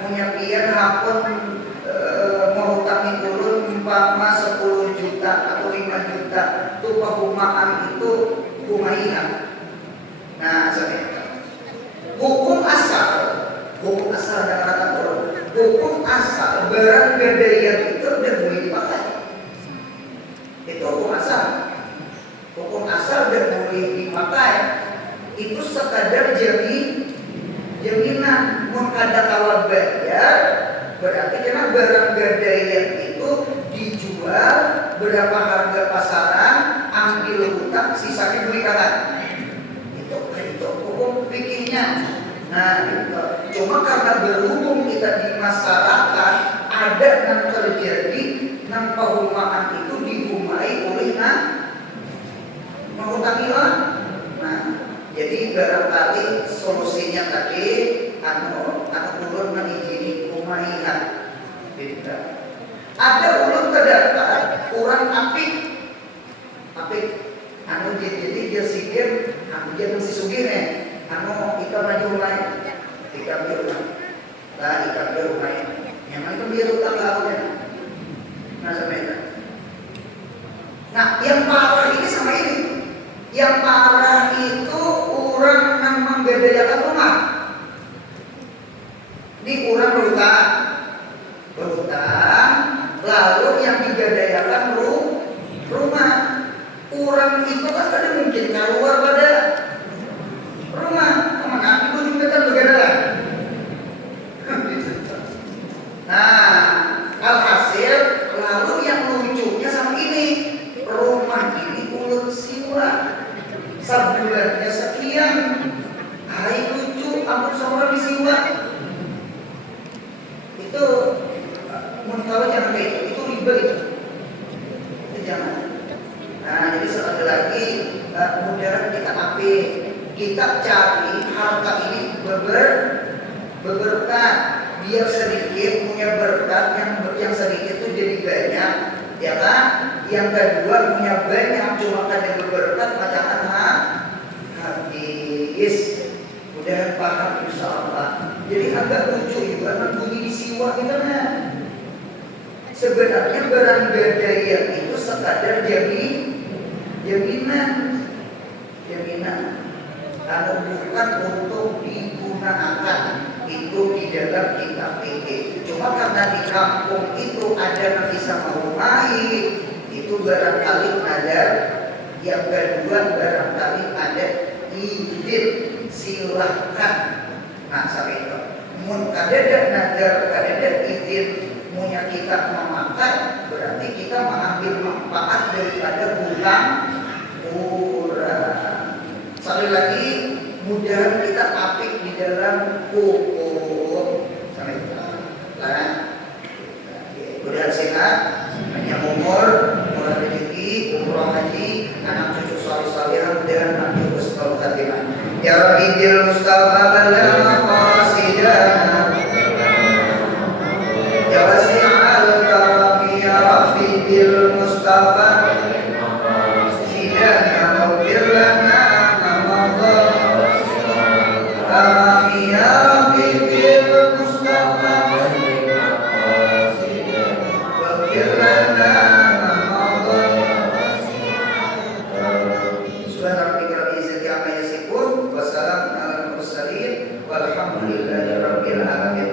punya pian hapun menghutangi ulun umpama 10 juta atau 5 juta itu perumahan itu kumainan. Nah, hukum asal kata orang. Hukum asal barang gadaian itu udah boleh dipakai. Itu hukum asal. Hukum asal udah boleh dipakai. Itu sekadar jaminan mengkada kawal bayar. Berarti karena barang gadaian itu dijual berapa harga pasaran, ambil hutang, sisanya beli kakak. Itu hukum fikihnya. Nah, cuma karena berhubung kita di masyarakat ada yang terjadi nang perumahan itu dihumai oleh menghutangi orang. Nah, jadi barangkali solusinya tadi anu ulun mengizini humainan. Ada ulun terdapat kurang apik anu jadi dia sikir anu dia masih sugih anu ika maju mulai ika biru yang itu biru tanggalnya. Nah sampai itu. Nah yang parah ini sama ini. Yang parah itu orang yang membedakan rumah. Ini orang berhutang, lalu yang digadaikan rumah. Orang itu kan ada mungkin keluar pada rumah, kemana? Itu juga kan begadaian. Nah, alhasil lalu yang lucunya sama ini, rumah ini ulun siwa, sebulannya sekian. Hai lucu, ampun seorang disiwa. Itu menurut kalau jangan kayak itu riba itu jangan. Nah jadi sekali lagi mudah kita ambil, kita cari harta ini berberkah, biar sedikit punya berkat, yang sedikit itu jadi banyak, ya kan? Yang kedua punya banyak cuma kada berberkat bacaan habis. Mudah paham insya Allah. Jadi agak lucu itu karena bunyi disiwa kita sebenarnya barang gadaian itu sekadar jaminan kalau bukan untuk digunakan itu di dalam kitab fikih. Cuma karena di kampung itu ada yang bisa merumai, itu barangkali ada. Yang kedua barangkali ada izin, silahkan. Nah sampai itu mun kadada nadar, kadada izin, punya kita memakai, berarti kita mengambil manfaat daripada hutang orang. Sekali lagi mudah kita apik di dalam hukum. Sampai itu. Mudah sehat, panjang umur, murah rezeki, umroh haji, anak cucu saleh-salehan dan nanti husnul khatimah. Ya Rabbi bil Mustafa balagh maqasidana. Ya wasi'al karami ya Rabbi bil Mustafa sidana maghfir lana ma karami ya Rabbi bil Mustafa maghfir lana ma Subhana rabbika rabbil izzati amma yasifun wa salamun alal mursalin walhamdulillahi rabbil alamin.